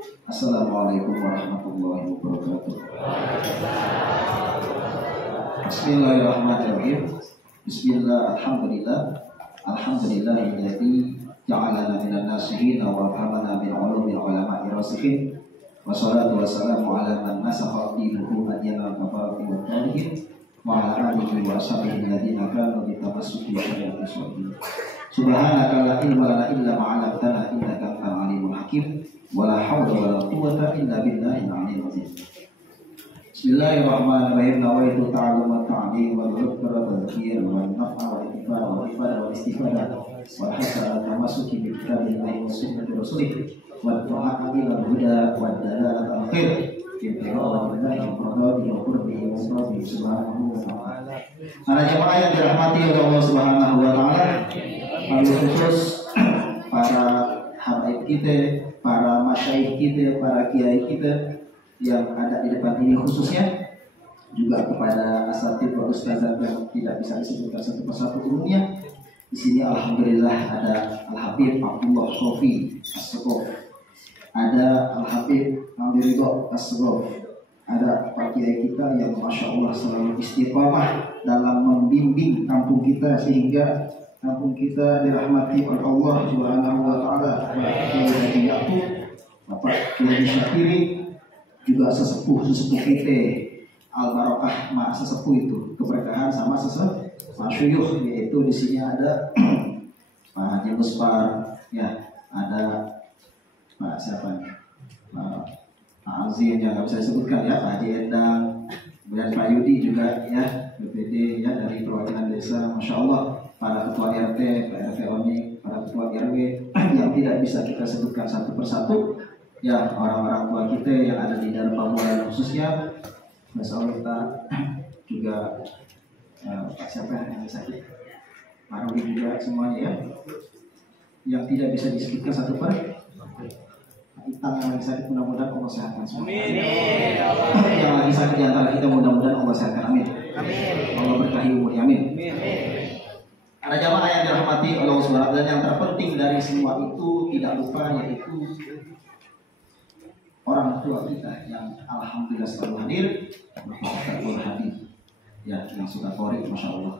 Assalamualaikum warahmatullahi wabarakatuh. Bismillahirrahmanirrahim. Bismillah, alhamdulillah. Alhamdulillahilladzi ja'alana minan nasihin wa alhamana min ulumil ulama'i rasihin. Wassalatu wassalamu ala man nasakha dinuhu hadiyana kafarati wa tarihin wa ala alihi wa ashabihi alladhina kanu bitamassuki syari'ati sunnah. Subhanaka la ilma lana illa ma 'allamtana innaka antal alimul hakim. Wala haula wala quwwata illa billahil aliyyil azim. Bismillahirrahmanirrahim. Nawaitu ta'alluma ta'lim wa dhikra wa tadhkir wa naf'a wa intifa' wa ifada wa istifada wa hasana tamassuki bi kitabillahi wa sunnati rasulih wa ta'ati ila huda wa dalalat al-khair intiqala billahi wa qurbi wa qurbi wa qurbi subhanahu wa ta'ala. Para jemaah yang dirahmati oleh Allah Subhanahu wa taala, khusus para habaib kita, para masyayikh kita, para kiai kita yang ada di depan ini, khususnya juga kepada asatidz wa ustazah yang tidak bisa disebutkan satu persatu umumnya. Di sini alhamdulillah ada Al-Habib Abdullah Sofi As-Sogof, ada Al-Habib Amir Ridho As-Sogof, ada Pak Kiai kita yang masya Allah selalu istiqamah dalam membimbing kampung kita sehingga kampung kita dirahmati oleh Allah Subhanahu wa taala. Bapak Kiai Syakiri juga sesepuh kita, Al Barokah ma sesepuh itu, keberkahan sama sesepuh masyuyukh, yaitu di sini ada Pak Haji Muspar, ya, ada Pak siapa nih? Pak Azim yang nggak bisa disebutkan ya, Pak Haji Endang, kemudian Pak Yudi juga ya, BPD ya dari perwakilan desa, masya Allah. Para ketua RT, Pak RT Onik, para ketua RW yang tidak bisa kita sebutkan satu persatu, ya, orang-orang tua kita yang ada di dalam Pamulan khususnya, masya Allah. Kita juga Pak siapa yang sakit, Pak Rudi juga semuanya ya, yang tidak bisa disebutkan satu per Itang yang lagi sakit, mudah-mudahan Allah sehatkan semua. Yang lagi sakit di antara kita, mudah-mudahan Allah sehatkan, amin. Allah berkahi umurnya, amin. Ada jamaah yang dirahmati oleh Allah Subhanahu wa taala, dan yang terpenting dari semua itu tidak lupa yaitu orang tua kita yang alhamdulillah selalu hadir, Bapak hadir, ya, yang sudah korek, masya Allah,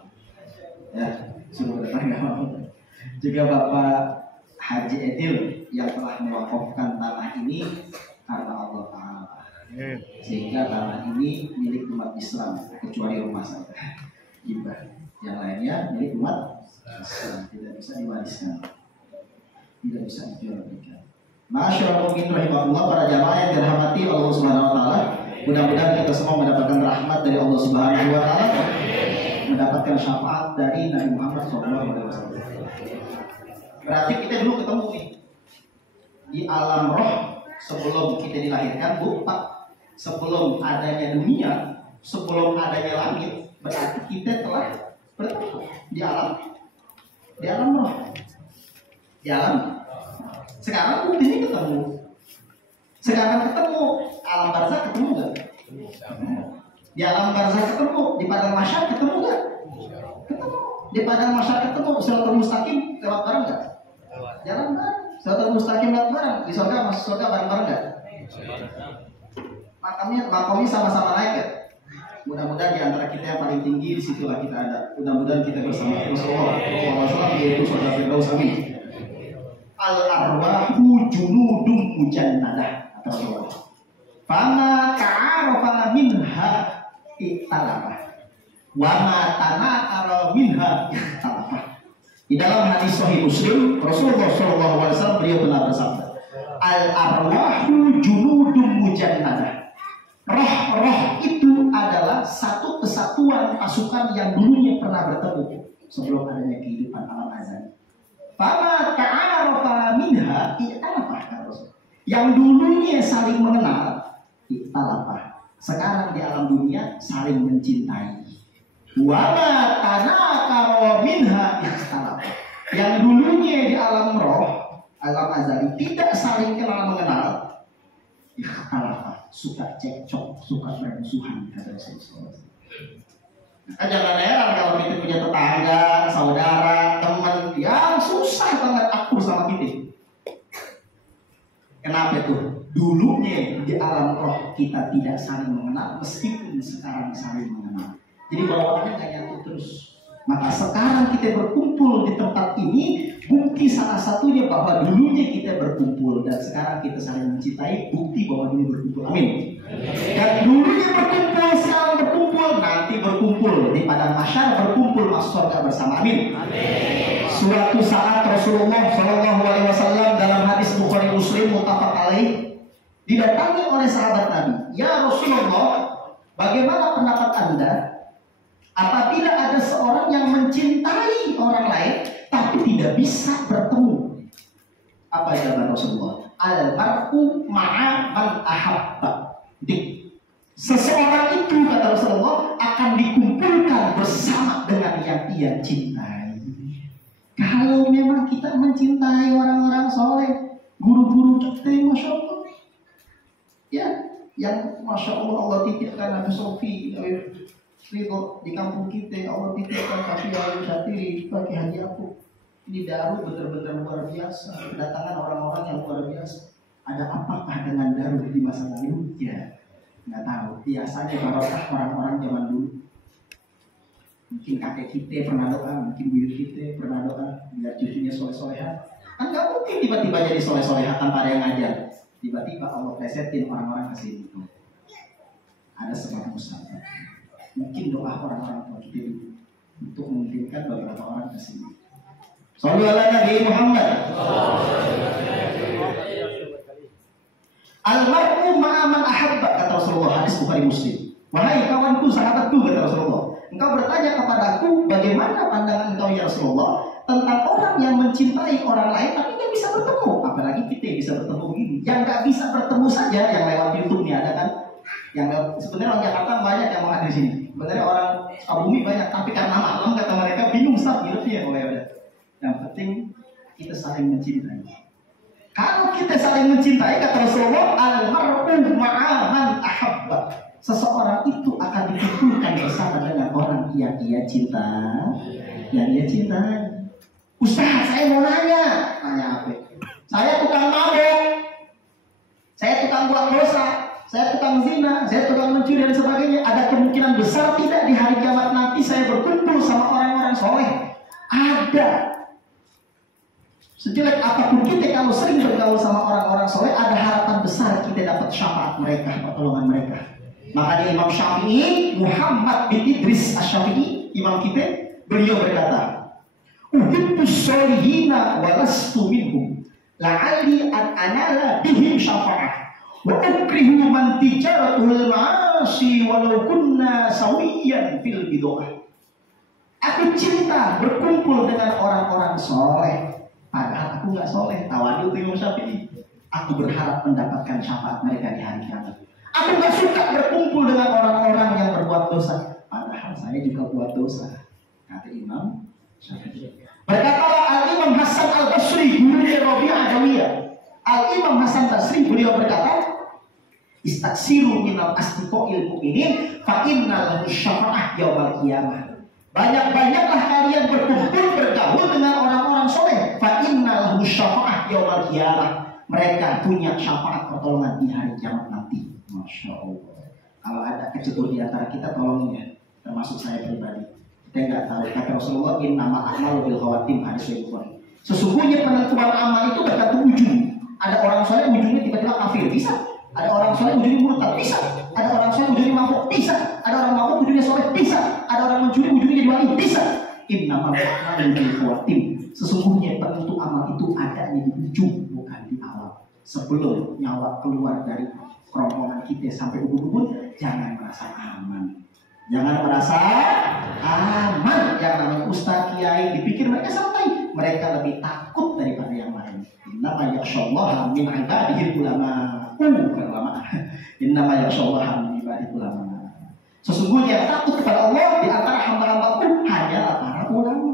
ya, sudah datang. Juga Bapak Haji Edil yang telah mewakafkan tanah ini karena Allah Taala, sehingga tanah ini milik umat Islam kecuali rumah saya, yang lainnya milik umat Islam, tidak bisa diwariskan, tidak bisa dijual belikan. Masyaallah, rahimahullah, para jamaah yang dirahmati Allah Subhanahu wa taala, mudah-mudahan kita semua mendapatkan rahmat dari Allah Subhanahu wa taala, mendapatkan syafaat dari Nabi Muhammad SAW. Berarti kita dulu ketemu nih di alam roh sebelum kita dilahirkan, Bu, Pak. Sebelum adanya dunia, sebelum adanya langit, berarti kita telah bertemu di alam roh, di alam. Sekarang buktinya ketemu. Sekarang ketemu, alam barzakh ketemu nggak? Di alam barzakh ketemu, di padang mahsyar ketemu nggak? Ketemu. Di padang mahsyar ketemu, Shiratal Mustaqim lewat bareng nggak? Jalan bareng. Shiratal Mustaqim lewat bareng. Di surga masuk surga bareng-bareng nggak? Makamnya sama-sama naik ya. Mudah-mudahan di antara kita yang paling tinggi di situlah kita ada. Mudah-mudahan kita bersama Rasulullah SAW, yaitu surga Firdaus, amin. Al-arwahu junudum mujannadah, atau Allah. Fama ta'arafa minha ikhtalafah, wa ma tanakara minha ikhtalafah. Di dalam hadis Sahih Muslim, Rasulullah SAW beliau telah bersabda, al-arwahu junudum mujannadah. Roh-roh itu adalah satu kesatuan pasukan yang dulunya pernah bertemu sebelum adanya kehidupan alam azali. Fama ta'arafa minha ikhtalafah, yang dulunya saling mengenal ikhtalafah, sekarang di alam dunia saling mencintai. Wa ma tanakara minha ikhtalafah, yang dulunya di alam roh, alam azali tidak saling kenal mengenal, ikhtalafah, suka cekcok, suka bermusuhan, kata Rasulullah. Jangan heran kalau kita punya tetangga, saudara, teman yang susah banget akur sama kita. Kenapa itu? dulunya di alam roh kita tidak saling mengenal, meskipun sekarang saling mengenal. Jadi bawaannya nggak nyatu terus. Maka sekarang kita berkumpul di tempat ini, bukti salah satunya bahwa dulunya kita berkumpul dan sekarang kita saling mencintai, bukti bahwa dulu berkumpul. Amin. Dan dulunya berkumpul, sekarang berkumpul, nanti berkumpul di padang mahsyar, berkumpul masuk surga bersama. Amin. Suatu saat Rasulullah SAW dalam hadis Bukhari Muslim muttafaq alaih didatangi oleh sahabat Nabi. Ya Rasulullah, bagaimana pendapat Anda apabila ada seorang yang mencintai orang lain tapi tidak bisa bertemu? Apa jawaban Rasulullah? Al-mar'u ma'a man ahabba. Seseorang itu, kata Rasulullah, akan dikumpulkan bersama dengan yang ia cintai. Kalau memang kita mencintai orang-orang soleh, guru-guru kita, Masya Allah, ya, yang Masya Allah Allah titipkan Nabi Sofi Ridho di kampung kita, Allah titipkan Kafi Al-Syatiri bagi haji aku. Ini Daru betul-betul luar biasa, kedatangan orang-orang yang luar biasa. Ada apakah dengan Daru di masa lalu? Ya, nggak tahu. Biasanya barokah orang-orang zaman dulu. Mungkin kakek kita pernah doa, mungkin buyut kita pernah doa biar cucunya soleh-soleha. Kan nggak mungkin tiba-tiba jadi soleh-soleha tanpa ada yang ngajar. Tiba-tiba Allah presetin orang-orang kasih itu. Ada sebab musabab. Mungkin doa orang-orang tua kita dulu untuk mengirimkan beberapa orang ke sini. Shallu ala Nabi Muhammad. Al-mar'u ma'a man ahabba, kata Rasulullah, hadis Bukhari Muslim. Wahai kawanku, sahabatku, kata Rasulullah, engkau bertanya kepadaku, bagaimana pandangan engkau ya Rasulullah tentang orang yang mencintai orang lain tapi nggak bisa bertemu? Apalagi kita bisa bertemu begini. Yang nggak bisa bertemu saja, yang lewat YouTube nih ada kan? Yang sebenarnya orang Jakarta banyak yang mau di sini. Sebenarnya orang Sukabumi banyak, tapi karena malam kata mereka bingung Ustaz hidupnya. Oh ya udah. Yang penting kita saling mencintai. Kalau kita saling mencintai, kata Rasulullah, al-mar'u ma'a man ahabba. Seseorang itu akan dikumpulkan bersama dengan orang yang ia cinta, yang ia cintai. Ustaz, saya mau nanya apa? Saya tukang mabuk, saya tukang buat dosa, saya tukang zina, saya tukang mencuri dan sebagainya. Ada kemungkinan besar tidak di hari kiamat nanti saya berkumpul sama orang-orang soleh? Ada. Sejelek apapun kita, kalau sering bergaul sama orang-orang soleh, ada harapan besar kita dapat syafaat mereka, pertolongan mereka. Makanya Imam Syafi'i, Muhammad bin Idris Asy-Syafi'i, imam kita, beliau berkata, "Uhibbus sholihina wa lastu minhum, la'alli an anala bihim syafa'ah, wa ukrihu man tijaratul ma'asi walau kunna sawiyan fil bid'ah." Aku cinta berkumpul dengan orang-orang soleh, padahal aku nggak soleh. Tawadu Imam Syafi'i. Aku berharap mendapatkan syafaat mereka di hari kiamat. Aku gak suka berkumpul dengan orang-orang yang berbuat dosa, padahal saya juga buat dosa, kata Imam Syafi'i. Berkatalah Al-Imam Hasan Al-Basri, guru Rabi'ah Adawiyah. Al-Imam Hasan Basri, beliau berkata, "Istaksiru minal asdiqo'il mu'minin fa innal syafa'ah yaumal qiyamah." Banyak-banyaklah kalian berkumpul bergaul dengan orang-orang soleh, fa innal syafa'ah yaumal qiyamah. Mereka punya syafaat pertolongan di hari kiamat nanti. Masya Allah. Kalau ada kecetur di antara kita, tolongin ya, termasuk saya pribadi. Kita nggak tahu. Kata Rasulullah, innamal a'malu bil khawatim, hadis Bukhari. Sesungguhnya penentuan amal itu tergantung ujung. Ada orang soleh ujungnya tiba-tiba kafir, bisa. Ada orang soleh ujungnya murtad, bisa. Ada orang soleh ujungnya mabuk, bisa. Ada orang mabuk ujungnya soleh, bisa. Ada orang mencuri ujungnya jadi wali, bisa. Innamal a'malu bil khawatim. Sesungguhnya penentu amal itu adanya di ujung, bukan di awal. Sebelum nyawa keluar dari kerongkongan kita sampai ubun-ubun, jangan merasa aman. Jangan merasa aman. Yang namanya ustaz, kiai, dipikir mereka santai. Mereka lebih takut daripada yang lain. Innama yakhshallaha min ibadihil ulama. Bukan ulama. Innama yakhshallaha min ibadihil ulama. Sesungguhnya yang takut kepada Allah di antara hamba-hambaku hanyalah para ulama.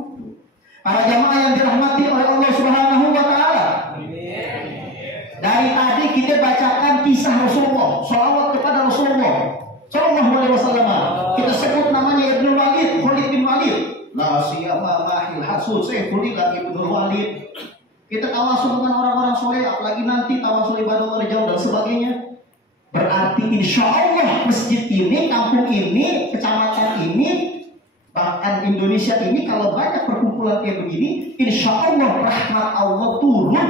Para jamaah yang dirahmati oleh Allah Subhanahu wa taala. Dari tadi kita bacakan kisah Rasulullah, shalawat kepada Rasulullah Sallallahu Alaihi Wasallam. Kita sebut namanya Ibnu Walid, Khalid bin Walid. La siyama mahil hasud Saifullah Ibnu Walid. kita tawasul dengan orang-orang soleh, apalagi nanti tawasul ibadah jauh dan sebagainya. Berarti insya Allah masjid ini, kampung ini, kecamatan ini, bahkan Indonesia ini kalau banyak perkumpulan kayak begini, insya Allah rahmat Allah turun.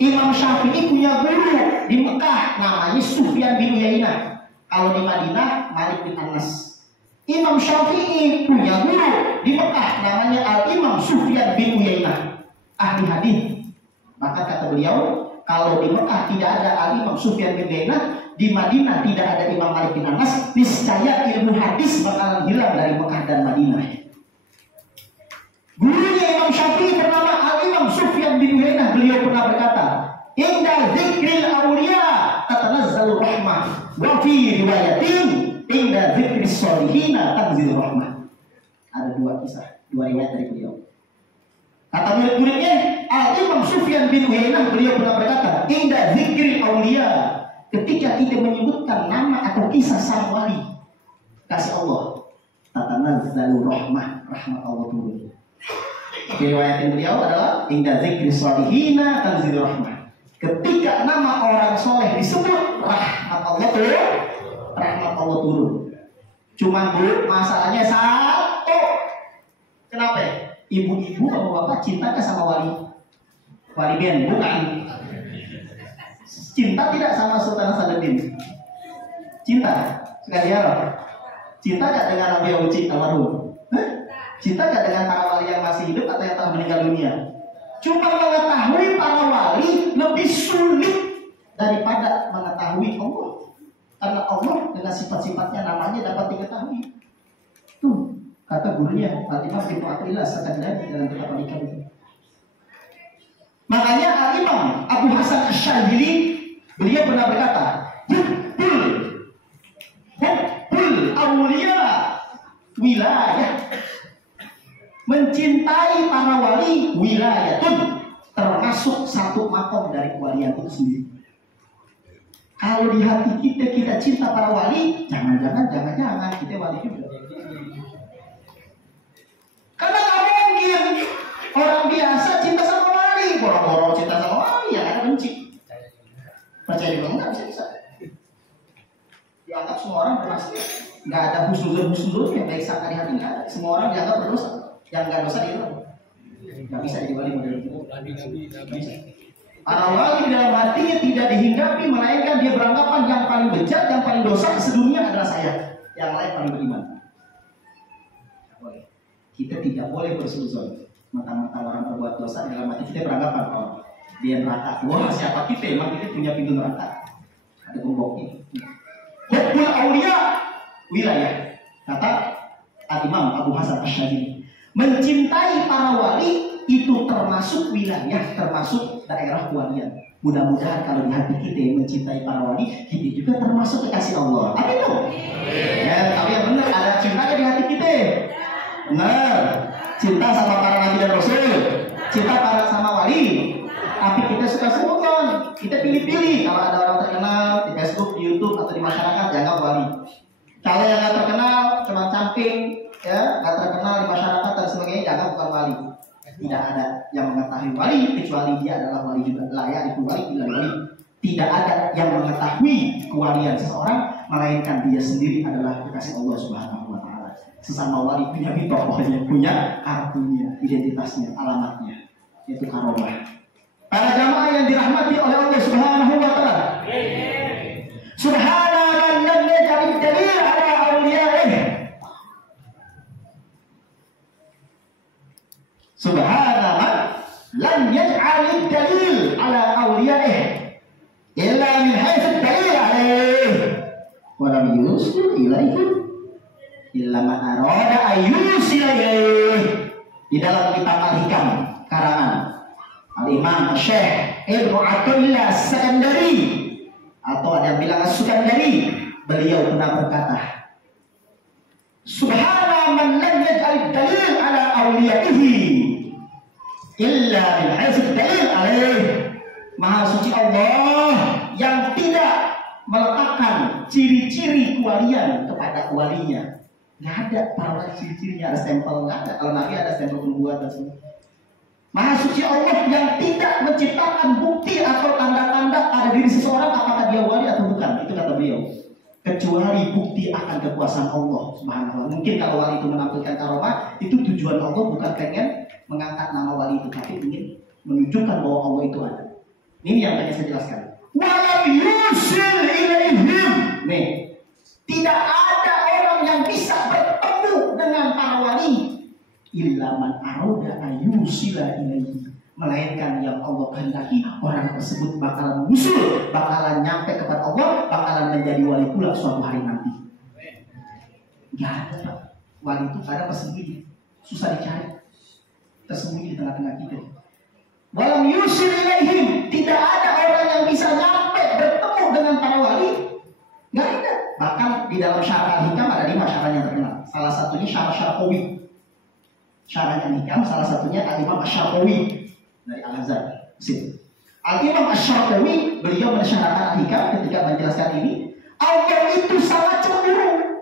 Imam Syafi'i punya guru di Mekah namanya Sufyan bin Uyainah. Kalau di Madinah Malik bin Anas. Imam Syafi'i punya guru di Mekah namanya Al-Imam Sufyan bin Uyainah, ahli hadis. Maka kata beliau, kalau di Mekah tidak ada Al-Imam Sufyan bin Uyainah, di Madinah tidak ada Imam Malik bin Anas, niscaya ilmu hadis bakalan hilang dari Mekah dan Madinah. Gurunya Imam Syafi'i bernama Al-Imam Sufyan bin Uyainah, beliau pernah berkata, "Inda dzikril awliya tatanazzalu rahmah, wa fi riwayatin inda dzikris sholihina tanzilur rahmah." Ada dua kisah, dua riwayat dari beliau. Kata murid-muridnya, Al-Imam Sufyan bin Uyainah, beliau pernah berkata, "Inda dzikril awliya," ketika kita menyebutkan nama atau kisah sang wali kasih Allah, tatanazzalu rahmah, rahmat Allah turun. Riwayat beliau adalah inda dzikris sholihina tanzilur rahmah. Ketika nama orang soleh disebut, rahmat Allah turun, rahmat Allah turun. Cuman bu, masalahnya satu. Kenapa? Ibu-ibu atau bapak cinta ke sama wali? Wali Ben, bukan. Cinta tidak sama Sultan Hasanuddin? Cinta? Sekali ya, cinta gak dengan Nabi Uci almarhum? Cinta gak dengan para wali yang masih hidup atau yang telah meninggal dunia? Cuma mengetahui para wali lebih sulit daripada mengetahui Allah. Karena Allah dengan sifat-sifatnya, namanya dapat diketahui. Tuh, kata gurunya Fatimah bin Athilah sekali dalam kitab pernikahan itu. Makanya Al-Imam Abu Hasan Asy-Syadzili, beliau pernah berkata, Hubbul awliya wilayah. Mencintai para wali wilayatun, termasuk satu makom dari kewalian itu sendiri. Kalau di hati kita cinta para wali, jangan-jangan kita wali juga. Karena gak mungkin orang biasa cinta sama wali, borong-borong cinta sama wali, yang ada benci. Percaya juga enggak bisa. Dianggap semua orang berdosa, nggak ada husnuzon yang baik sangka di hati, nggak ada. Semua orang dianggap berdosa, yang nggak dosa dia nggak bisa jadi wali model itu. Para wali dalam hatinya tidak dihinggapi, melainkan dia beranggapan yang paling bejat, yang paling dosa sedunia adalah saya, yang lain paling beriman. Kita tidak boleh bersuzon. Mentang-mentang orang berbuat dosa, dalam hati kita beranggapan, oh dia neraka. Wah, siapa kita? Emang kita punya pintu neraka? Ada gemboknya. Hubbul awliya wilayah. Kata Al-Imam Abu Hasan Asy-Syadzili, mencintai para wali itu termasuk wilayah, termasuk daerah kewalian. Mudah-mudahan kalau di hati kita mencintai para wali, kita juga termasuk kekasih Allah. Amin dong. Ya, tapi yang benar, ada cintanya di hati kita. Benar. Cinta sama para nabi dan rasul, cinta para sama wali. Tapi kita suka sembunyikan, kita pilih-pilih. Kalau ada orang terkenal di Facebook, di YouTube atau di masyarakat, dianggap wali. Kalau yang nggak terkenal, cuma camping, ya, nggak terkenal di masyarakat dan sebagainya, dianggap bukan wali. Tidak ada yang mengetahui wali kecuali dia adalah wali juga. Layak itu wali, tidak wali. Tidak ada yang mengetahui kewalian seseorang, melainkan dia sendiri adalah kekasih Allah Subhanahu wa Ta'ala. Sesama wali punya tokohnya, punya artinya, identitasnya, alamatnya, yaitu karomah. Para jamaah yang dirahmati oleh Allah Subhanahu wa Ta'ala. Subhana man lam yaj'al dalil ala awliya'ihi. Subhana man lam yaj'al dalil ala awliya'ihi illa min haitsu dalil alaihi wa lam yusil ilaihi illa ma arada ayyusil ilaihi. Di dalam kitab Al-Hikam karangan Al-Imam Syekh Ibnu Athaillah As-Sakandari, atau ada yang bilang As-Sukandari, beliau pernah berkata, Subhana man lam yaj'al dalil ala awliya'ihi illa min haitsu dalil alaihi. Maha suci Allah yang tidak meletakkan ciri-ciri kewalian kepada walinya. Nggak ada para ciri-cirinya, ada stempel, nggak ada. Kalau Nabi ada stempel pembuat dan semua. Maha suci Allah yang tidak menciptakan bukti atau tanda-tanda pada diri seseorang apakah dia wali atau bukan. Itu kata beliau. Kecuali bukti akan kekuasaan Allah Subhanahu wa ta'ala. Mungkin kalau wali itu menampilkan karomah, itu tujuan Allah bukan pengen mengangkat nama wali itu, tapi ingin menunjukkan bahwa Allah itu ada. Ini yang tadi saya jelaskan. Walam yusil ilaihim. Nih, tidak ada orang yang bisa bertemu dengan para wali illa man arada ayusila ilaihi, melainkan yang Allah kehendaki orang tersebut bakalan musul, bakalan nyampe kepada Allah, bakalan menjadi wali pula suatu hari nanti. Gak ada wali itu ada tersembunyi, susah dicari, tersembunyi di tengah-tengah kita. Walam yusil ilaihim, tidak ada orang yang bisa nyampe bertemu dengan para wali. Gak ada. Bahkan di dalam syarah Al-Hikam ada 5 syarah yang terkenal. Salah satunya syarah Syarqawi. Syarah Al-Hikam salah satunya Al-Imam Asy-Syarqawi dari Al-Azhar. Al-Imam Asy-Syarqawi beliau mensyarahkan Al-Hikam ketika menjelaskan ini, Allah itu sangat cemburu.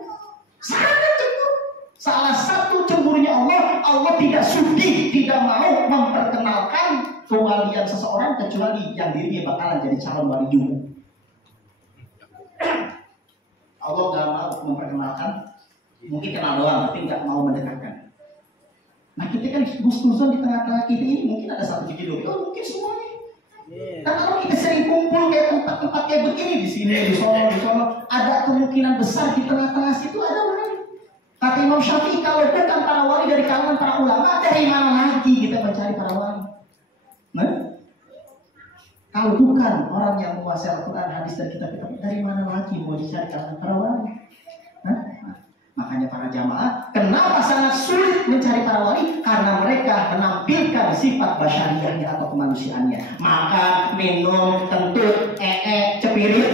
Sangat cemburu. Salah satu cemburunya Allah, Allah tidak sudi, tidak mau memperkenalkan kewalian seseorang kecuali yang dirinya bakalan jadi calon wali juga. Allah gak mau memperkenalkan, mungkin kenal doang, tapi nggak mau mendekatkan. Nah kita kan husnuzon di tengah-tengah kita ini mungkin ada satu biji dua, oh mungkin semuanya. Nah kalau kita sering kumpul kayak tempat-tempat kayak begini di sini, di sono, ada kemungkinan besar di tengah-tengah situ ada wali. Kata Imam Syafi'i, kalau bukan para wali dari kalangan para ulama, dari mana lagi kita mencari para wali? Nah, kalau bukan orang yang menguasai Al-Quran, hadis dan kitab-kitab, dari mana lagi mau dicari kalangan para wali? Nah, makanya para jamaah, kenapa sangat sulit mencari para wali? Karena mereka menampilkan sifat basyariahnya atau kemanusiaannya. Makan, minum, kentut, cepirit,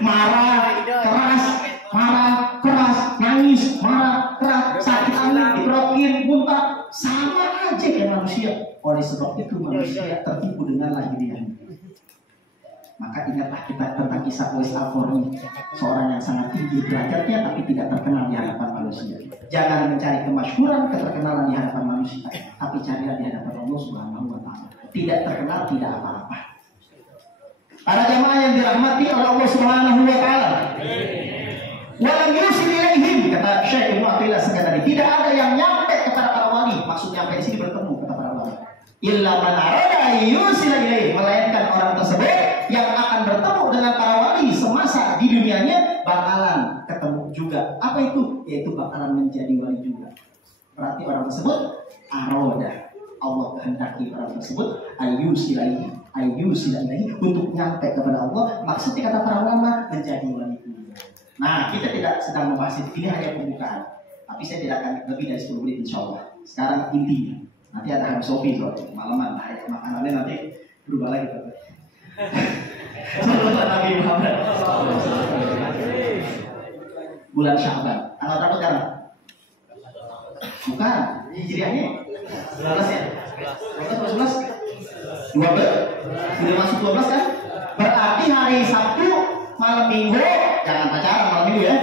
marah, keras, nangis, marah, keras, sakit angin, dikerokin, muntah, sama aja kayak manusia. Oleh sebab itu manusia tertipu dengan lahiriahnya. Maka ingatlah kita tentang kisah Uwais Al-Qarni, seorang yang sangat tinggi derajatnya tapi tidak terkenal di hadapan manusia. Jangan mencari kemasyhuran, keterkenalan di hadapan manusia, tapi carilah di hadapan Allah Subhanahu wa ta'ala. Tidak terkenal, tidak apa-apa. Para jamaah yang dirahmati oleh Allah Subhanahu wa ta'ala. Walam yusil ilaihim, kata Syekh Ibnu Athaillah sekali, tidak ada yang nyampe kepada para wali. Maksud nyampe di sini bertemu kepada para wali. Illa man arada yusil ilaihim, melainkan orang tersebut yang akan bertemu dengan para wali semasa di dunianya bakalan ketemu juga. Apa itu? Yaitu bakalan menjadi wali juga. Berarti orang tersebut aroda, Allah kehendaki orang tersebut ayusilaihi untuk nyampe kepada Allah. Maksudnya kata para ulama menjadi wali juga. Nah, kita tidak sedang membahas ini hanya pembukaan. Tapi saya tidak akan lebih dari 10 menit insya Allah. Sekarang intinya. Nanti ada Habib Sofi soalnya malaman. Nah, makanannya nanti berubah lagi. Sallallahu Nabi Muhammad. Bulan Sya'ban. Tanggal berapa sekarang? Bukan. Hijriahnya 12 ya? 11? 12? Sudah masuk 12 kan? Berarti hari Sabtu malam Minggu jangan pacaran malam Minggu ya.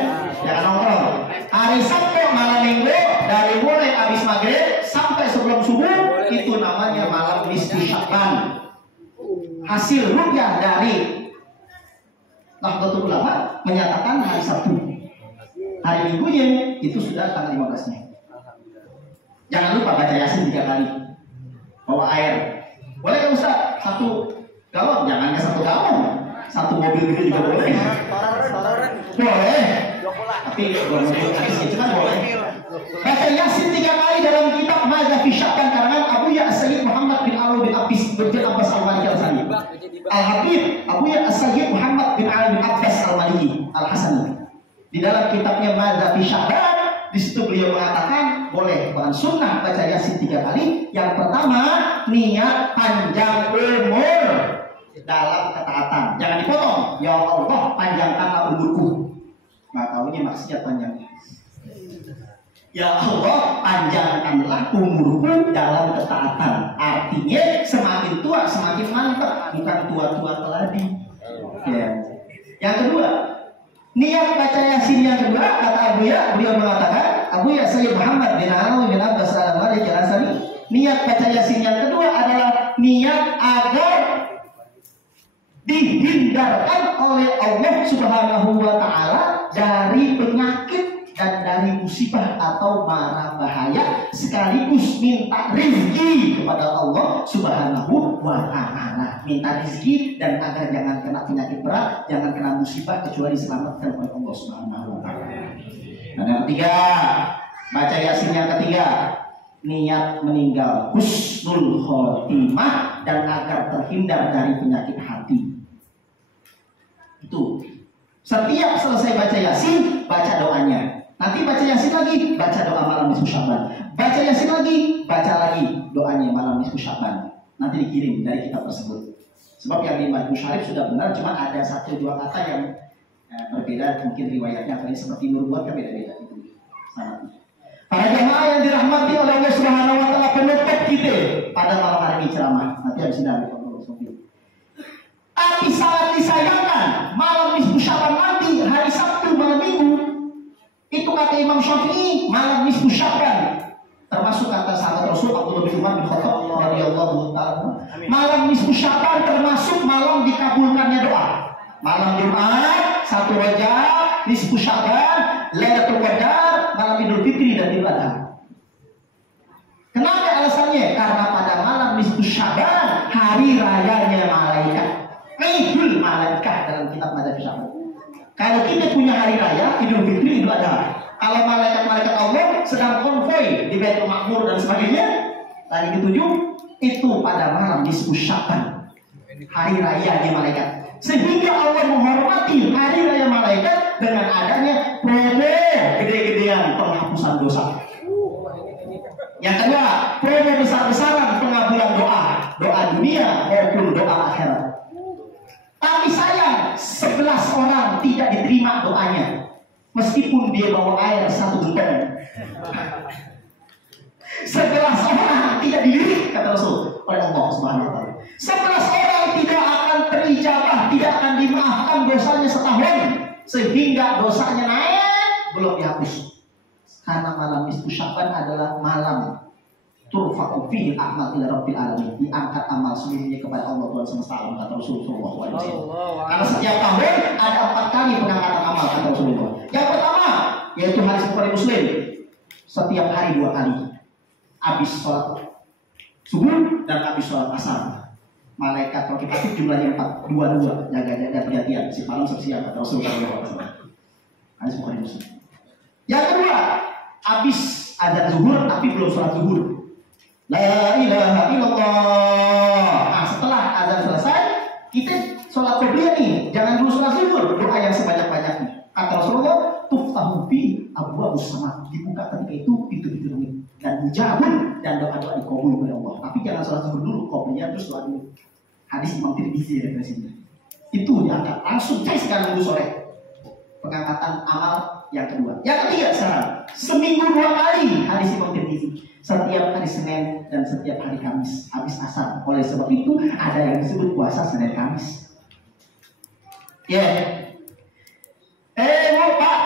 Jangan nongkrong. Hari Sabtu malam Minggu dari mulai habis maghrib sampai sebelum subuh itu namanya malam nisfi Sya'ban. Hasil rukyah dari Nahdlatul Ulama menyatakan hari Sabtu. Hari Minggunya itu sudah tanggal 15-nya. Jangan lupa baca Yasin 3 kali. Bawa air. Boleh kan Ustaz? 1 galon, jangan hanya 1 galon. 1 mobil gitu juga boleh. Boleh. Tapi kalau mobil habis itu kan boleh. Baca Yasin 3 kali dalam kitab Mada fi Sya'ban karangan Abu Ya As-Sayyid Muhammad bin Ali bin Abbas Al-Maliki Al-Hasani. Al-Habib Abu Ya As-Sayyid Muhammad bin Ali bin Abbas Al-Maliki Al-Hasani. Di dalam kitabnya Mada fi Sya'ban, di situ beliau mengatakan boleh bukan sunnah baca Yasin 3 kali. Yang pertama, niat panjang umur dalam ketaatan. Jangan dipotong. Ya Allah, panjangkanlah umurku. Nggak tahunya maksudnya panjang. Ya Allah, panjangkanlah umurku dalam ketaatan. Artinya semakin tua semakin mantap, bukan tua-tua keladi. Ya. Yang kedua, niat baca Yasin yang kedua kata Abu Ya, beliau mengatakan Abu Sayyid Muhammad bin Alawi bin Abbas al-Malik al-Asari, niat baca Yasin yang kedua adalah niat agar dihindarkan oleh Allah Subhanahu wa taala dari penyakit dan dari musibah atau mara bahaya, sekaligus minta rezeki kepada Allah Subhanahu wa taala. Minta rezeki dan agar jangan kena penyakit berat, jangan kena musibah, kecuali diselamatkan oleh Allah Subhanahu wa taala. Dan yang ketiga, baca Yasin yang ketiga, niat meninggal husnul khotimah dan agar terhindar dari penyakit hati. Itu setiap selesai baca Yasin, baca doanya. Nanti baca Yasin lagi, baca doa malam nisfu Sya'ban. Baca Yasin lagi, baca lagi doanya malam nisfu Sya'ban. Nanti dikirim dari kitab tersebut. Sebab yang di Majmu' Syarif sudah benar, cuma ada 1-2 kata yang berbeda, mungkin riwayatnya tadi seperti Nurbuat kan beda-beda itu. Sangat. Para jemaah yang dirahmati oleh Allah Subhanahu wa taala, penutup kita pada malam hari ini ceramah. Nanti habis ini ada tapi sangat disayangkan malam nisfu Sya'ban nanti hari Sabtu malam Minggu itu kata Imam Syafi'i malam nisfu Sya'ban, termasuk kata sahabat Rasul Abdullah bin Umar bin Khattab radhiyallahu taala, malam nisfu Sya'ban termasuk malam dikabulkannya doa. Malam Jumat, 1 Rajab, nisfu Sya'ban, Lailatul Qadar, malam Idul Fitri dan Idul Adha. Kenapa alasannya? Karena pada malam nisfu Sya'ban hari rayanya malaikat. Idul Malaikat dalam kitab Madzhab Syafi'i. Kalau kita punya hari raya Idul Fitri, Idul Adha, kalau malaikat-malaikat Allah sedang konvoi di Baitul Ma'mur dan sebagainya, lagi dituju itu pada malam nisfu Sya'ban, hari raya di malaikat. Sehingga Allah menghormati hari raya malaikat dengan adanya promo gede-gedean penghapusan dosa. Yang kedua, promo besar-besaran pengabulan doa, doa dunia maupun doa akhirat. Tapi sayang, 11 orang tidak diterima doanya, meskipun dia bawa air 1 gentong. 11 orang tidak dilirik, kata Rasul, oleh Allah Subhanahu wa taala. 11 orang tidak akan terijabah, tidak akan dimaafkan dosanya setahun, sehingga dosanya naik belum dihapus. Karena malam nisfu Sya'ban adalah malam turfa'u fihi a'mal ila rabbil alamin, diangkat amal seluruhnya kepada Allah Tuhan semesta alam, kata Rasulullah SAW. Karena setiap tahun ada 4 kali pengangkatan amal, kata Rasulullah. Yang pertama yaitu hadis Bukhari Muslim, setiap hari 2 kali, habis sholat subuh dan habis sholat asar. Malaikat rokipatif jumlahnya 4, 2-2, jaga-jaga perhatian si malam siang, kata Rasulullah SAW. Hadis Bukhari Muslim. Yang kedua, habis azan zuhur tapi belum sholat zuhur, la ilaha illallah. Nah, setelah azan selesai, kita sholat qobliyah nih, jangan dulu sholat zuhur, doa yang sebanyak-banyaknya. Kata Rasulullah, tuftahu fi abwaabus sama, dibuka ketika itu pintu-pintu langit dan mujabun, dan doa-doa dikabul oleh Allah. Tapi jangan sholat zuhur dulu, qobliyah terus doa dulu. Hadis Imam Tirmizi dari sini. Itu diangkat langsung sekarang dulu sore. Pengangkatan amal yang kedua. Yang ketiga sekarang, seminggu 2 kali hadis Imam Tirmizi. Setiap hari Senin dan setiap hari Kamis habis asar. Oleh sebab itu ada yang disebut puasa Senin Kamis. Ya. Pak,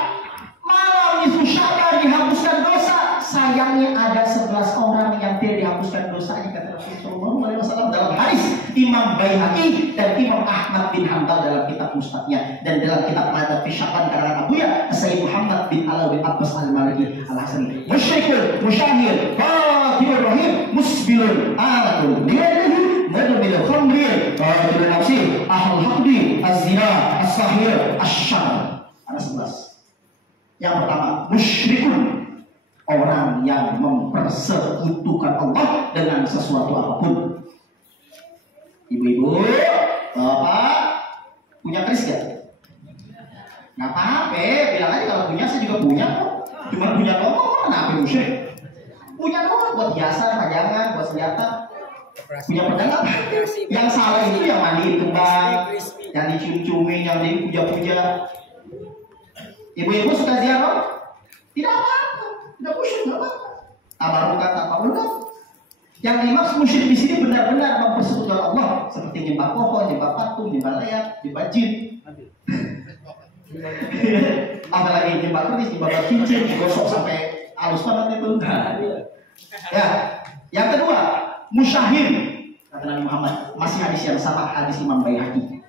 malam nisfu Sya'ban dihapuskan dosa. Sayangnya ada 11 orang yang tidak dihapuskan dosanya, kata Rasulullah SAW dalam hadis Imam Baihaqi dan Imam Ahmad bin Hanbal dalam kitab Musnadnya, dan dalam kitab Madzhab Sya'ban karangan Abu Sayyid Muhammad bin Alawi bin Abbas al-Maliki al-Hasani. Musyrikul musyahir Fatimur Rahim musbilun alatun diyadihi madbil khamri qatilun nafsi ahlul haqdi az-zina as-sahir asy-syarr. Ada 11. Yang pertama, musyrikun, orang yang mempersekutukan Allah dengan sesuatu apapun. Ibu-ibu, bapak, punya keris gak? Nggak apa-apa, bilang aja kalau punya, saya juga punya kok. Cuma punya doang, kenapa musyrik? Punya doang, buat hiasan, pajangan, buat senjata. Punya pedang apa? Yang salah itu yang mandi kembang, yang dicium-ciumin, yang dipuja-puja. Ibu-ibu suka ziarah? Tidak apa-apa, tidak musyrik, nggak apa-apa. Tabarukan, tabarukan. Yang dimaksud musyrik di sini benar-benar mempersekutukan Allah, seperti nyembah pohon, nyembah patung, nyembah leak, nyembah jin. Apalagi nyembah keris, nyembah cincin, digosok sampai Halus banget itu. Ya, yang kedua, musyahir. Kata Nabi Muhammad, masih hadis yang sama, hadis Imam Baihaqi.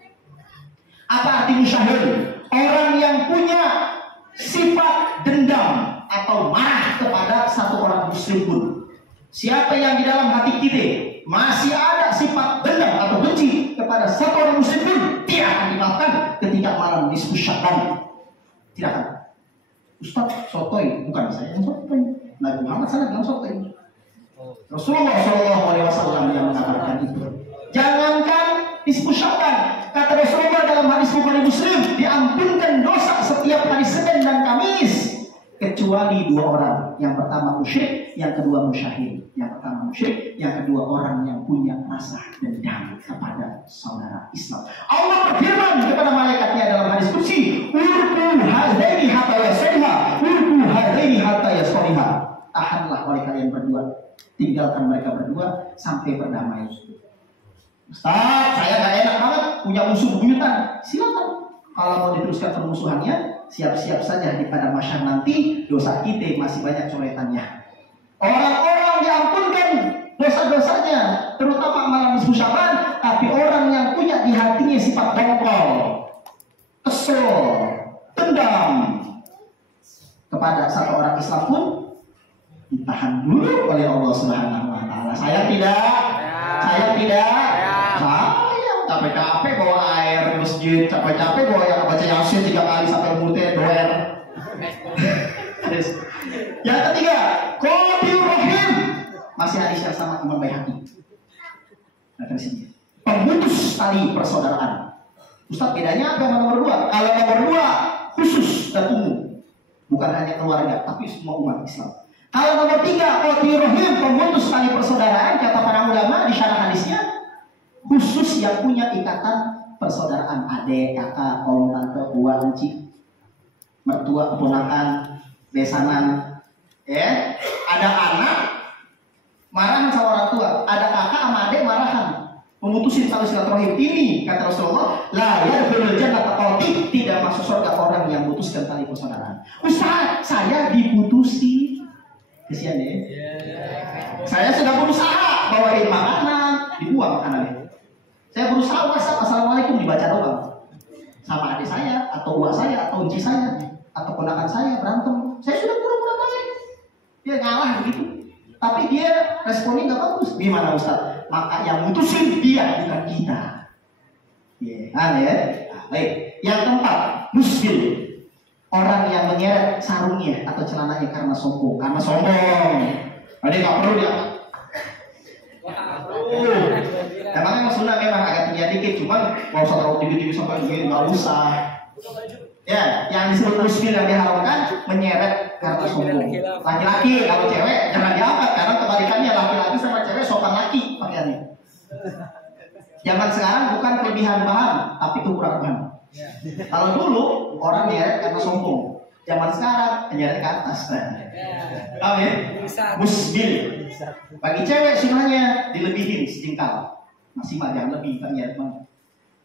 Apa arti musyahir? Orang yang punya sifat dendam atau marah kepada satu orang muslim pun. Siapa yang di dalam hati kita masih ada sifat dendam atau benci kepada satu orang muslim pun, tidak akan dimaafkan ketika malam nisfu Sya'ban. Tidak akan. Ustaz sotoy, bukan saya yang sotoy. Nabi Muhammad SAW yang sotoy. Rasulullah SAW yang mengatakan itu. Jangankan nisfu Sya'ban, kata Rasulullah dalam hadis Bukhari Muslim, diampunkan dosa setiap hari Senin dan Kamis kecuali dua orang. Yang pertama musyrik, yang kedua musyahid. Yang pertama musyrik, yang kedua orang yang punya rasa dendam kepada saudara Islam. Allah berfirman kepada malaikatnya dalam hadis qudsi, "Urku hadaini hatta yasriha, urku hadaini hatta yasriha." Tahanlah oleh kalian berdua, tinggalkan mereka berdua sampai berdamai. Ustaz, saya gak enak banget punya musuh bebuyutan. Silakan. Kalau mau diteruskan permusuhannya, siap-siap saja di pada masyarakat nanti dosa kita masih banyak coretannya. Orang-orang diampunkan dosa-dosanya, terutama malam nisfu Sya'ban, tapi orang yang punya di hatinya sifat dongkol, kesel, dendam kepada satu orang Islam pun ditahan dulu oleh Allah Subhanahu wa taala. Saya tidak capek-capek bawa air di masjid, capek-capek bawa yang baca Yasin 3 kali sampai mulutnya doer. Yang ketiga, qadir rahim. Masih hadis yang sama Imam Baihaqi. Nah, sini. Pemutus tali persaudaraan. Ustaz, bedanya apa sama nomor 2? Kalau nomor 2 khusus dan umum, bukan hanya keluarga, tapi semua umat Islam. Kalau nomor 3, qadir rahim, pemutus tali persaudaraan, kata para ulama di syarah hadisnya, khusus yang punya ikatan persaudaraan, adik, kakak, om, tante, buah, encik, mertua, keponakan, besanan. Ya, ada anak marahan sama orang tua, ada kakak sama adik marahan, memutusin tali silaturahim. Ini kata Rasulullah, la yadkhulul jannata qati, tidak masuk surga orang yang memutuskan tali persaudaraan. Ustaz, saya diputusi. Kesian deh. Saya sudah berusaha bawain makanan, dibuang makanannya. Saya berusaha WhatsApp, assalamualaikum, dibaca doang. Sama adik saya, atau buah saya, atau unci saya, atau ponakan saya berantem. Saya sudah pura-pura baik. Dia ngalah begitu. Tapi dia responnya nggak bagus. Gimana Ustaz? Maka yang mutusin dia, bukan kita. Ya. Baik. Yang keempat, musbil. Orang yang menyeret sarungnya atau celananya karena sombong. Karena sombong. Ada nggak perlu dia. Emangnya sunnah memang agak tinggi dikit, cuman mau usah terlalu tinggi-tinggi sampai begini, nggak usah. Ya, yang disebut musbil yang diharamkan menyeret karena sombong. Laki-laki, kalau cewek jangan diangkat karena kebalikannya laki-laki sama cewek sopan laki pakaiannya. Zaman sekarang bukan kelebihan bahan, tapi kekurangan bahan. Kalau dulu orang menyeret karena sombong, zaman sekarang menyeret ke atas. Tahu ya? Musbil. Bagi cewek sunnahnya dilebihin sejengkal. Maksimal jangan lebih ternyata banget.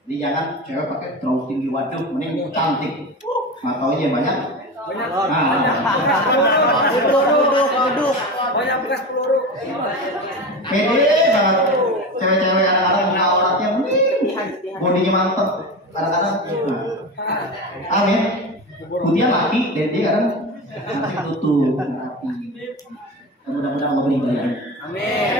Jadi jangan cewek pakai terlalu tinggi, waduh, mending cantik. Nggak tahu aja banyak. Duduk. Banyak bekas peluru. Pede banget. Cewek-cewek kadang-kadang punya auratnya, bodinya mantep. Kadang-kadang, amin. Putihnya laki, dan dia kadang cantik tutup, rapi. Mudah-mudahan Allah beri baik. Amin.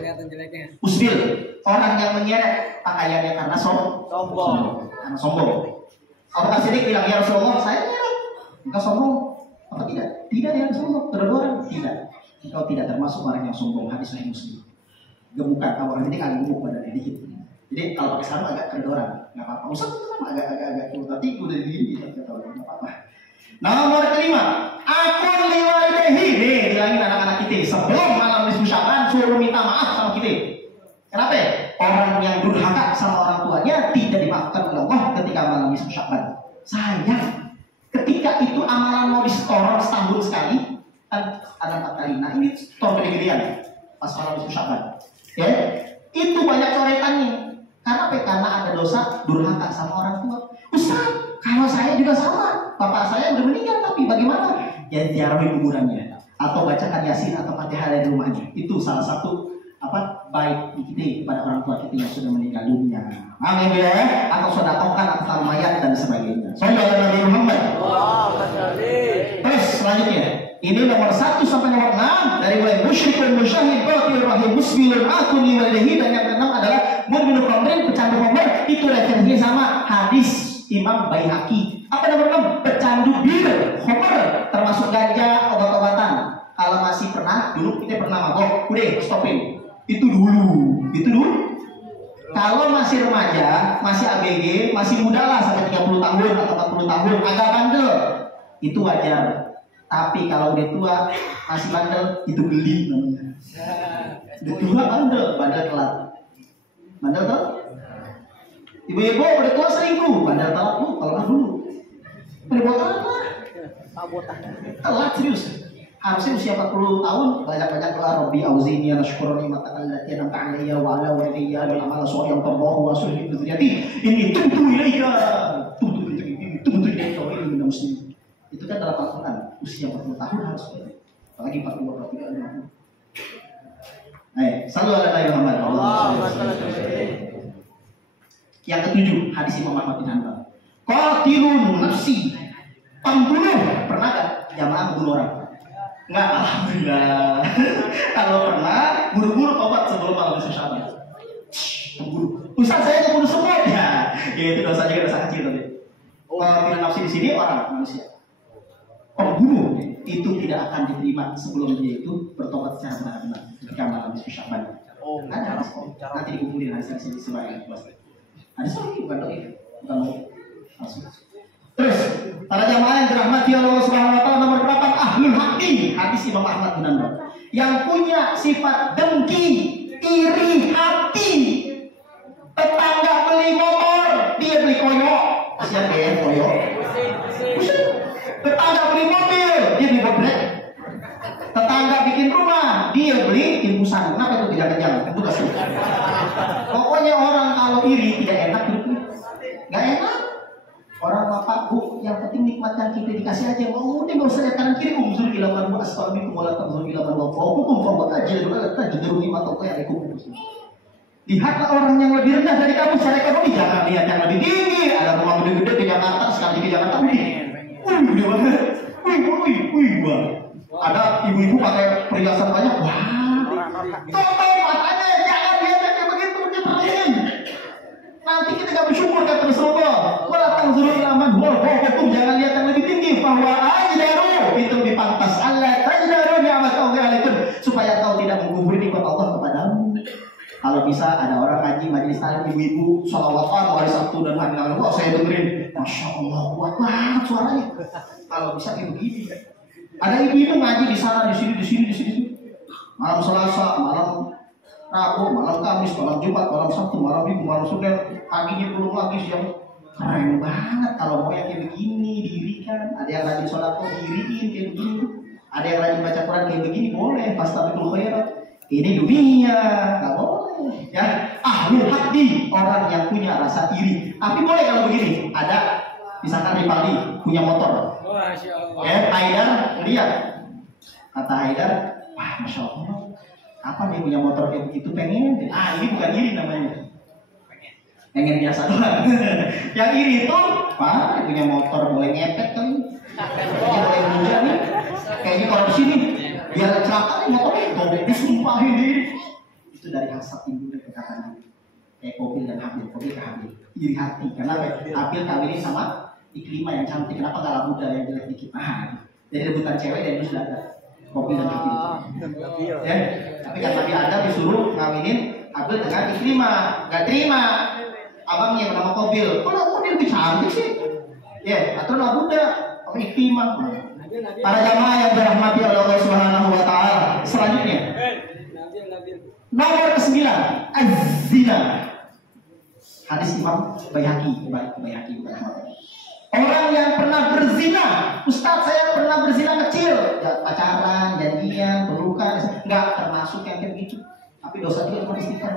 Kelihatan jeleknya. Usbil, orang yang menyeret pakaiannya karena sombong. Karena sombong. Abu Bakar Siddiq bilang, ya Rasulullah, saya menyeret. Engkau sombong apa tidak? Tidak ya Rasulullah. Kedua-dua tidak. Engkau tidak termasuk orang yang sombong. Hadis Sahih Muslim. Gemukan, Abu Bakar Siddiq agak gemuk badannya dikit. Jadi kalau pakai sarung agak kedoran, nggak apa-apa. Usah sama agak tadi udah gini, nggak apa-apa. Nomor kelima, akun liwalidahi. Nih, bilangin anak-anak kita sebelum malam nisfu Sya'ban suruh minta maaf sama kita. Kenapa? Orang yang durhaka sama orang tuanya tidak dimaafkan oleh Allah ketika malam nisfu Sya'ban. Sayang, ketika itu amalan mau disetor setahun sekali, kan ada 4 kali. Nah ini setor gede-gedean pas malam nisfu Sya'ban. Ya, itu banyak coretannya. Karena ada dosa durhaka sama orang tua. Ustaz, kalau saya juga sama. Bapak saya udah meninggal, tapi bagaimana? Ya ziarahi kuburannya. atau bacakan Yasin atau Fatihah dari rumahnya. Itu salah satu baik kita kepada orang tua kita yang sudah meninggal dunia. Amin ya. Atau sedekahkan atau mayat dan sebagainya. Sallallahu Nabi Muhammad. Terus selanjutnya, ini nomor 1 sampai nomor 6 dari mulai musyrikun musyahid qatil rahim musbilun akuni walihi, dan yang ke-6 adalah mudminul khamrin, pecandu khamr. Itu referensinya sama hadis Imam Baihaqi. Apa nomor 6? Pecandu bir, khamr, termasuk ganja, obat-obatan. Kalau masih pernah, dulu kita pernah mabok, udah stopin. Itu dulu. Kalau masih remaja, masih ABG, masih muda lah sampai 30 tahun atau 40 tahun, agak bandel, itu wajar. Tapi kalau udah tua masih bandel, itu geli namanya. Udah tua bandel telat. Bandel telat. Ibu-ibu udah tua selingkuh, bandel telat kalau nggak dulu. Perbuatan apa? Telat serius. Harusnya usia 40 tahun banyak-banyak doa Rabbi auzini an ashkura ni'mataka allati an'amta 'alayya wa 'ala walidayya wal amala shalihan tardahu wa aslih li dzurriyyati inni tubtu ilaika minal muslimin. Itu kan dalam Al-Quran, usia 40 tahun harus, apalagi 40 berarti kan 50. Selalu ada Nabi Muhammad. Yang ke-7, hadis Imam Ahmad bin Hanbal. Qatilun nafsi, pembunuh. Pernah gak jamaah membunuh orang? Enggak, alhamdulillah. Kalau pernah, buru-buru tobat sebelum malam nisfu Sya'ban. Buru. Ustaz, saya kebunuh semua ya. Ya itu dosanya dosa kecil tadi. Qatilun nafsi di sini orang manusia. Pembunuh itu tidak akan diterima sebelum dia itu bertobat secara benar-benar ketika malam nisfu Sya'ban. Ada hadis kok. Nanti dikumpulin hadis di sebagian kelas. Hadis itu bukan doa, bukan langsung. Terus para jamaah yang dirahmati Allah Subhanahu wa taala, nomor 8 ahlul haqi, hadis Imam Ahmad bin Hanbal. Yang punya sifat dengki, iri hati. Tetangga beli motor, dia beli koyok. Kasihan dia koyok. Tetangga beli mobil, dia beli bobrek. Tetangga bikin rumah, dia beli timbusan. Kenapa itu tidak kenyang? Itu kasih. Pokoknya orang kalau iri tidak enak hidupnya. Gak enak. Orang bapak bu, yang penting nikmatkan kita dikasih aja. Mau udah nggak usah lihat kanan kiri. Umzul ilaman wa asfabi kumulatan umzul ilaman wa faukum fawat aja. Dulu ada judul nikmat atau kayak rekum. Lihatlah orang yang lebih rendah dari kamu secara ekonomi. Jangan lihat yang lebih tinggi. Ada rumah gede-gede di Jakarta, sekali di Jakarta. Gede banget. Wah. Ada ibu-ibu pakai perhiasan banyak. Wah. Contoh matanya jangan lihat yang kayak begitu, dia perhatiin. Nanti kita gak bersyukur kata Rasulullah. Walatang zuru ilaman hukum, jangan lihat yang lebih tinggi. Bahwa ajdaru itu lebih pantas. Allah tajdaru ni'mat Allah alaikum, supaya kau tidak mengkufuri nikmat Allah kepadamu. Kalau bisa ada orang ngaji majelis taklim ibu-ibu sholawatan hari Sabtu dan hari Rabu, saya dengerin, masya Allah kuat banget suaranya. Kalau bisa kayak begini. Ada ibu-ibu ngaji di sana, di sini. Malam Selasa, malam Rabu, malam Kamis, malam Jumat, malam Sabtu, malam Minggu, malam Senin, paginya belum lagi siang. Keren banget kalau mau yang kayak begini dirikan. Ada yang rajin sholat diriin kayak begini. Ada yang rajin baca Quran kayak begini boleh. Fastabiqul khairat. Ini dunia, nggak boleh. Ya, ahlul haqi, orang yang punya rasa iri. Tapi boleh kalau begini. Ada misalkan Ripaldi punya motor. Haidar lihat. Kata Haidar, wah masya Allah. Apa dia punya motor kayak begitu, pengen? Ini bukan iri namanya. Pengen biasa doang. Yang iri itu, wah punya motor boleh ngepet kali. Kayaknya boleh hujan nih. Kayaknya kalau di sini biar celaka nih motornya itu disumpahin diri. Itu dari hasad ibu dan perkataan ibu. Kayak Qabil dan Habil, Qabil ke Habil. Iri hati. Karena Habil kawinin sama Iklimah yang cantik. Kenapa gak Labuda yang jelek dikit? Jadi rebutan cewek dan itu sudah ada. Qabil dan Habil. Ya. Tapi kan Nabi Adam disuruh ngawinin Habil dengan Iklimah, gak terima. Abangnya bernama Qabil. Kok dia lebih cantik sih? Ya, atau Labuda, apa Iklimah. Para jamaah yang dirahmati oleh Allah Subhanahu wa taala. Selanjutnya. Nomor ke-9, az-zina. Hadis Imam Baihaqi. Orang yang pernah berzina, Ustaz saya pernah berzina kecil, ya, pacaran, jadian, berluka, enggak termasuk yang kayak gitu. Tapi dosa dia cuma istighfar.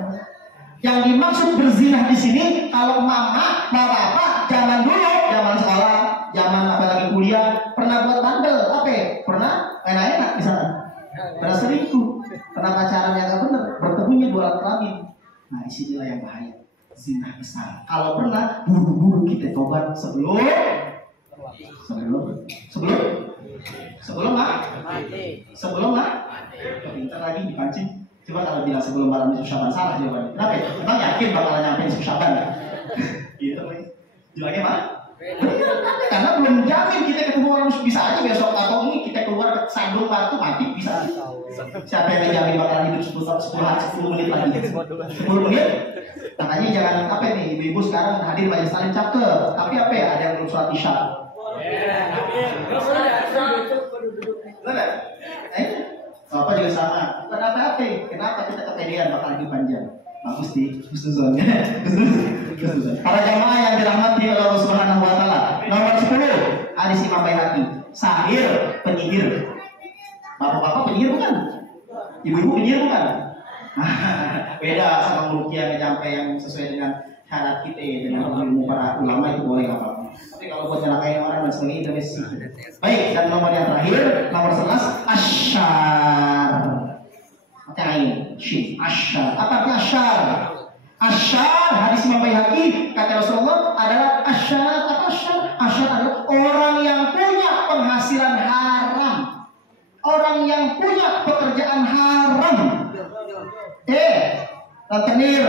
Yang dimaksud berzina di sini, kalau mama, bapak, zaman dulu, zaman sekolah, zaman apalagi kuliah, pernah buat bandel, apa? Pernah enak di sana. Pada selingkuh, pernah pacaran yang nggak benar, bertemunya dua alat kelamin. Nah, disinilah yang bahaya, zina besar. Kalau pernah, buru-buru kita tobat sebelum lah. Pintar lagi dipancing. Coba kalau bilang sebelum malam nisfu Syaban salah jawabannya. Kenapa? Emang yakin bakalan nyampe nisfu Syaban? Gitu lagi. Bilangnya mah? Karena belum jamin kita ketemu orang, bisa aja besok atau ini kita keluar ke sandung batu mati bisa. Siapa yang menjamin bakalan hidup 10 menit lagi? 10 menit? Makanya jangan apa nih, ibu-ibu sekarang hadir majelis taklim cakep, tapi apa ya, ada yang belum sholat isya. Bapak juga sama. Kenapa? Kenapa kita kepedean bakal hidup panjang? Bagus di Husnuzon. Para jamaah yang dirahmati oleh Allah Subhanahu wa taala. Nomor 10, hadis Imam Baihaqi. Sahir, penyihir. Bapak-bapak penyihir bukan? Ibu-ibu penyihir bukan? Beda sama meruqyah yang sesuai dengan syarat kita, dengan ilmu para ulama itu boleh apa-apa. Tapi kalau buat nyelakain orang dan sebagainya itu mesti. Baik, dan nomor yang terakhir, nomor 11, asyar. Kain, syif, asyar. Apa artinya asyar? Asyar, hadis Imam Baihaqi kata Rasulullah adalah asyar. Apa asyar? Asyar adalah orang yang punya penghasilan haram, orang yang punya pekerjaan haram. Rentenir.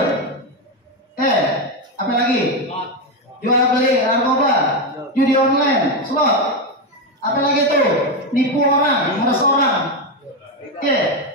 Apa lagi? Jual beli narkoba, judi online, slot. Apa lagi tuh? Nipu orang, meres orang.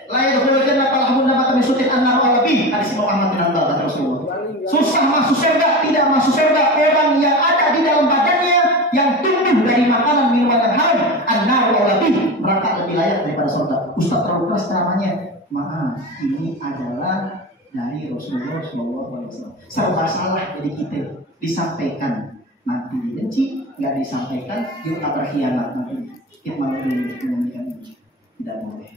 Layak dulu jannah kalau bunda mata misutin anak lebih. Hadis Imam Ahmad bin Hanbal kata Rasulullah. Susah masuk surga, tidak masuk surga orang yang ada di dalam badannya yang tumbuh dari makanan minuman yang haram. Anak lebih, mereka lebih layak daripada surga. Ustaz terlalu keras namanya. Maaf, ini adalah dari Rasulullah SAW. Serba salah jadi kita disampaikan nanti dibenci, nggak disampaikan juga berkhianat nanti. Kita malu menyanyikan ini tidak boleh.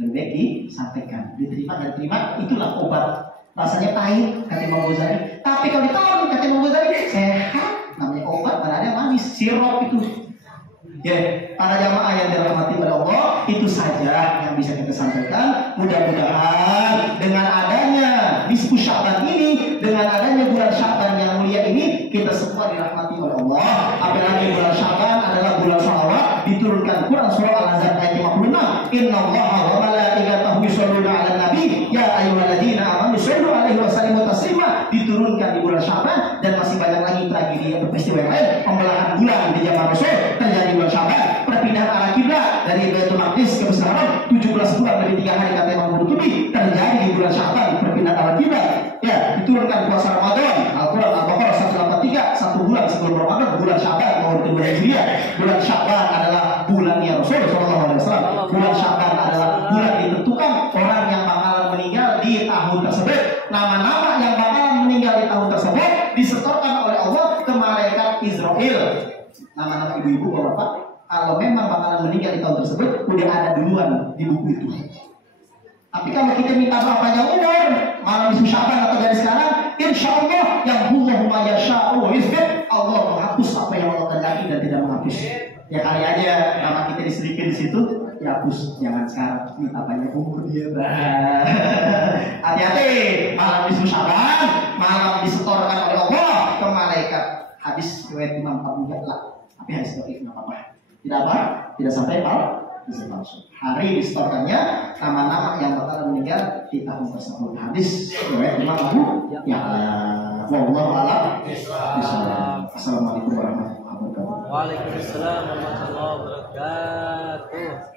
Lebih baik disampaikan, diterima dan diterima, itulah obat. Rasanya pahit kata Imam Ghazali, tapi kalau ditaruh kata Imam Ghazali sehat, namanya obat. Mana ada yang manis, sirup itu. Para jamaah yang dirahmati oleh Allah, itu saja yang bisa kita sampaikan. Mudah-mudahan dengan adanya nisfu Syaban ini, dengan adanya bulan Syaban yang mulia ini, kita semua dirahmati oleh Allah. Apalagi bulan Syaban adalah bulan shalawat, diturunkan Quran surah Al-Ahzab ayat 56. Innallaha wa malaikatahu yusholluna 'alan nabi ya ayyuhalladzina amanu shollu 'alaihi wa sallimu taslima. Diturunkan di bulan Syaban, dan masih banyak lagi tragedi atau peristiwa yang lain. Pembelahan bulan di zaman Rasul terjadi bulan Syaban. Perpindahan arah kiblat dari Baitul Maqdis ke Masjidil Haram 17 bulan lebih 3 hari kata Imam Qurtubi terjadi di bulan Syaban. Perpindahan arah kiblat diturunkan puasa Ramadan. Al-Quran Al-Baqarah 183, 1 bulan sebelum Ramadan, bulan Syaban tahun kedua Hijriah. Bulan Syaban adalah bulannya Rasul SAW. Bulan Syaban adalah bulan ditentukan orang yang bakalan meninggal di tahun tersebut. Nama-nama yang bakalan meninggal di tahun tersebut disetorkan oleh Allah ke malaikat Israel. Nama-nama ibu-ibu, bapak, kalau memang bakalan meninggal di tahun tersebut udah ada duluan di buku itu. Tapi kalau kita minta berapanya umur, malam nisfu Syaban atau dari sekarang, insya Allah yang Allahu ma yasha'u yusbit, Allah menghapus apa yang Allah kehendaki dan tidak menghapus. Ya kali aja nama kita disedikin di situ, ya hapus. Jangan sekarang minta banyak umur dia. Hati-hati, malam nisfu Syaban, malam disetorkan oleh Allah ke malaikat. Hadis riwayat Imam Abu Ja'la. Tapi hadis dhaif enggak apa-apa. Tidak apa? Tidak sampai bisa langsung. Hari disetorkannya nama-nama yang bakalan meninggal di tahun tersebut. Hadis riwayat Imam Abu Ja'la. Wallahu a'lam bishawab. Assalamualaikum warahmatullahi wabarakatuh. Waalaikumsalam warahmatullahi wabarakatuh.